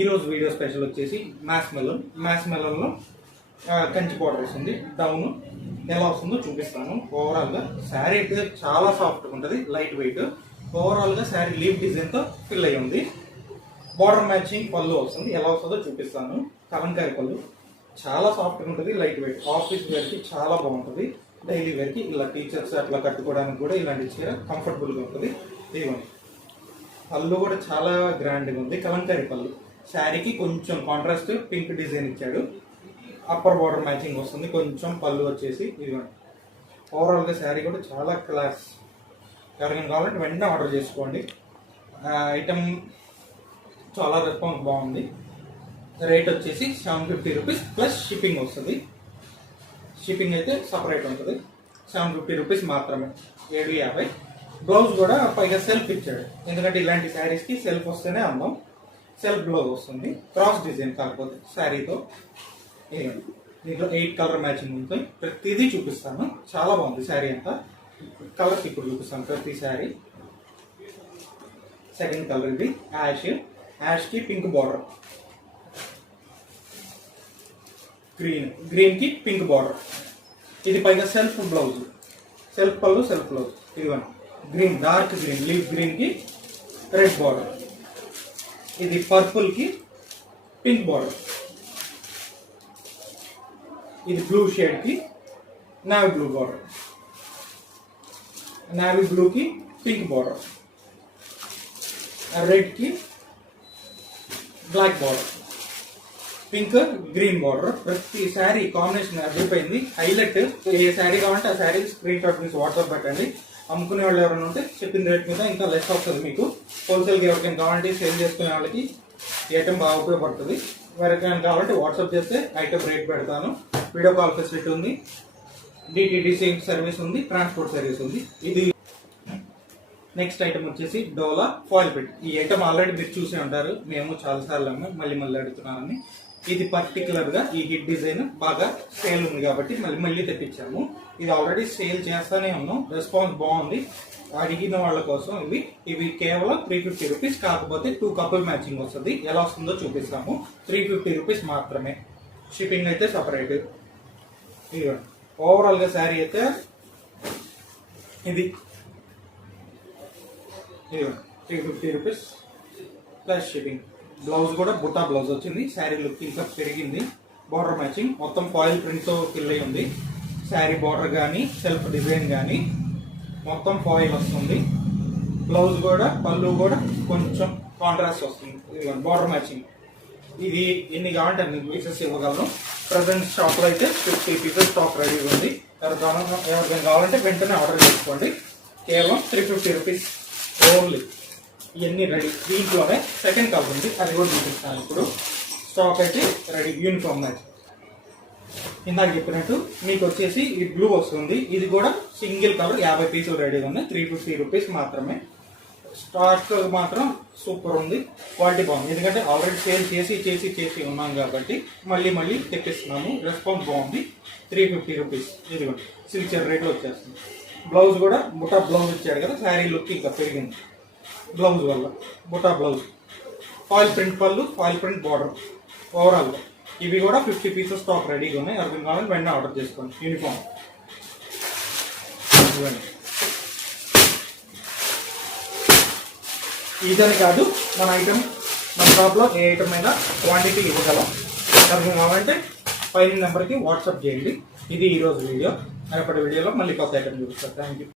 ఈరోజు video special వచ్చేసి మ్యాస్ మెలన్లో కంచి బార్డర్ వస్తుంది. డౌన్ ఎలా వస్తుందో చూపిస్తాను. ఓవరాల్గా శారీ అయితే చాలా సాఫ్ట్గా ఉంటుంది, లైట్ వెయిట్. ఓవరాల్గా శారీ లీవ్ డిజైన్తో ఫిల్ అయ్యి ఉంది. బార్డర్ మ్యాచింగ్ పళ్ళు వస్తుంది. ఎలా వస్తుందో చూపిస్తాను. కలంకారీ పళ్ళు చాలా సాఫ్ట్గా ఉంటుంది, లైట్ వెయిట్. ఆఫీస్ వేర్కి చాలా బాగుంటుంది. డైలీ వేర్కి ఇలా టీచర్స్ అట్లా కట్టుకోవడానికి కూడా ఇలాంటి చీర కంఫర్టబుల్గా ఉంటుంది. ఇదిగోండి, పళ్ళు కూడా చాలా గ్రాండ్గా ఉంది. కలంకారీ పళ్ళు. శారీకి కొంచెం కాంట్రాస్ట్ పింక్ డిజైన్ ఇచ్చాడు. అప్పర్ బార్డర్ మ్యాచింగ్ వస్తుంది. కొంచెం పళ్ళు వచ్చేసి ఇదిగోండి. ఓవరాల్గా శారీ కూడా చాలా క్లాస్. ఎవరికైనా కావాలంటే వెంటనే ఆర్డర్ చేసుకోండి. ఐటమ్ చాలా రెస్పాన్స్ బాగుంది. రేట్ వచ్చేసి 750 రూపీస్ ప్లస్ షిప్పింగ్ వస్తుంది. షిప్పింగ్ అయితే సపరేట్ ఉంటుంది. 750 రూపీస్ మాత్రమే, 750. బ్లౌజ్ కూడా పైగా సెల్ఫ్ ఇచ్చాడు. ఎందుకంటే ఇలాంటి శారీస్కి సెల్ఫ్ వస్తేనే అందం. సెల్ఫ్ బ్లౌజ్ వస్తుంది, క్రాస్ డిజైన్ కాకపోతే శారీతో. దీంట్లో 8 కలర్ మ్యాచింగ్ ఉంటుంది. ప్రతిదీ చూపిస్తాను. చాలా బాగుంది శారీ అంతా. కలర్స్ ఇప్పుడు చూపిస్తాను ప్రతి శారీ. సెకండ్ కలర్ ఇది యాష్కి పింక్ బార్డర్, గ్రీన్కి పింక్ బార్డర్. ఇది పైగా self blouse, self pallu, self blouse. ఇదిగోండి, గ్రీన్, డార్క్ గ్రీన్, లీఫ్ గ్రీన్కి రెడ్ బార్డర్. ఇది పర్పుల్కి పింక్ బార్డర్. ఇది బ్లూ షేడ్కి నావీ బ్లూ బార్డర్, నావీ బ్లూకి పింక్ బార్డర్, రెడ్కి black border, pink green border. ప్రతి శారీ కాంబినేషన్ అదిరిపోయింది. హైలైట్. ఏ శారీ కావాలంటే ఆ శారీ స్క్రీన్ షాట్ తీసి వాట్సాప్ పెట్టండి. అమ్ముకునే వాళ్ళు ఎవరైనా ఉంటే చెప్పిన రేట్ మీద ఇంకా లెస్ వస్తుంది మీకు. హోల్సేల్కి ఎవరికైనా కావాలంటే సేల్ చేసుకునే వాళ్ళకి ఈ ఐటమ్ బాగా ఉపయోగపడుతుంది. ఎవరికైనా కావాలంటే వాట్సాప్ చేస్తే ఐటమ్ రేట్ పెడతాను. వీడియో కాల్ ఫెసిలిటీ ఉంది, డిటిడిసి సర్వీస్ ఉంది, ట్రాన్స్పోర్ట్ సర్వీస్ ఉంది. ఇది నెక్స్ట్ ఐటమ్ వచ్చేసి డోలా ఫాయిల్ పెట్టి. ఈ ఐటమ్ ఆల్రెడీ మీరు చూసే ఉంటారు. మేము చాలాసార్లు మళ్ళీ అడుగుతున్నామని. ఇది పర్టికులర్గా ఈ హిట్ డిజైన్ బాగా సేల్ ఉంది కాబట్టి మళ్ళీ తెప్పించాము. ఇది ఆల్రెడీ సేల్ చేస్తూనే ఉన్నాం. రెస్పాన్స్ బాగుంది. అడిగిన వాళ్ళ కోసం ఇవి కేవలం 350 రూపీస్. కాకపోతే 2 కపుల్ మ్యాచింగ్ వస్తుంది. ఎలా వస్తుందో చూపిస్తాము. 350 రూపీస్ మాత్రమే. షిప్పింగ్ అయితే సపరేట్. ఇది ఓవరాల్గా శారీ అయితే ఇది 350 రూపీస్ ప్లస్ షిప్పింగ్. బ్లౌజ్ కూడా బుట్టా బ్లౌజ్ వచ్చింది. శారీ లుక్ ఇంకా పెరిగింది. బార్డర్ మ్యాచింగ్ మొత్తం ఫాయిల్ ప్రింట్తో ఫిల్ అయి ఉంది. శారీ బార్డర్ కానీ సెల్ఫ్ డిజైన్ కానీ మొత్తం ఫాయిల్ వస్తుంది. బ్లౌజ్ కూడా పళ్ళు కూడా కొంచెం కాంట్రాస్ట్ వస్తుంది. Border matching. ఇది ఎన్ని కావాలంటే అన్ని పీసెస్ ఇవ్వగలను. ప్రజెంట్ స్టాక్లో అయితే 50 పీసెస్ స్టాక్ రెడీగా ఉంది. ఎవరికైనా కావాలంటే వెంటనే ఆర్డర్ చేసుకోండి. కేవలం 350 రూపీస్ ఓన్లీ. ఇవన్నీ రెడీ. దీంట్లోనే సెకండ్ కలర్ ఉంది, అది కూడా చూపిస్తాను ఇప్పుడు. స్టాక్ అయితే రెడీ. యూనిఫామ్ మ్యాచ్ ఇందాక చెప్పినట్టు మీకు వచ్చేసి ఈ బ్లూ వస్తుంది. ఇది కూడా సింగిల్ కలర్ 50 పీసులు రెడీగా ఉన్నాయి. 350 రూపీస్ మాత్రమే. స్టాక్ మాత్రం సూపర్ ఉంది. క్వాలిటీ బాగుంది. ఎందుకంటే ఆల్రెడీ సేల్ చేసి ఉన్నాం కాబట్టి మళ్ళీ తెప్పిస్తున్నాము. రెస్పాన్స్ బాగుంది. 350 రూపీస్. ఇదిగోండి, సిల్చర్ రేట్లో వచ్చేస్తుంది. బ్లౌజ్ కూడా బుటా బ్లౌజ్ ఇచ్చాడు కదా, శారీ లుక్ ఇంకా పెరిగింది బ్లౌజ్ వల్ల. బుటా బ్లౌజ్, ఫాయిల్ ప్రింట్ పళ్ళు, ఫాయిల్ ప్రింట్ బార్డర్. ఓవరాల్గా ఇవి కూడా 50 పీసెస్ స్టాక్ రెడీగా ఉన్నాయి. ఎవరికైనా కావాలని వెంటనే ఆర్డర్ చేసుకోండి. యూనిఫామ్ ఇదని కాదు, మన షాప్లో ఏ ఐటమ్ అయినా క్వాంటిటీ ఇవ్వగలం. ఎవరికైనా కావాలంటే పైన నెంబర్కి వాట్సాప్ చేయండి. ఇది ఈరోజు వీడియో. రేపటి వీడియోలో మళ్ళీ కొత్త ఐటమ్ చూపిస్తాను. Thank you.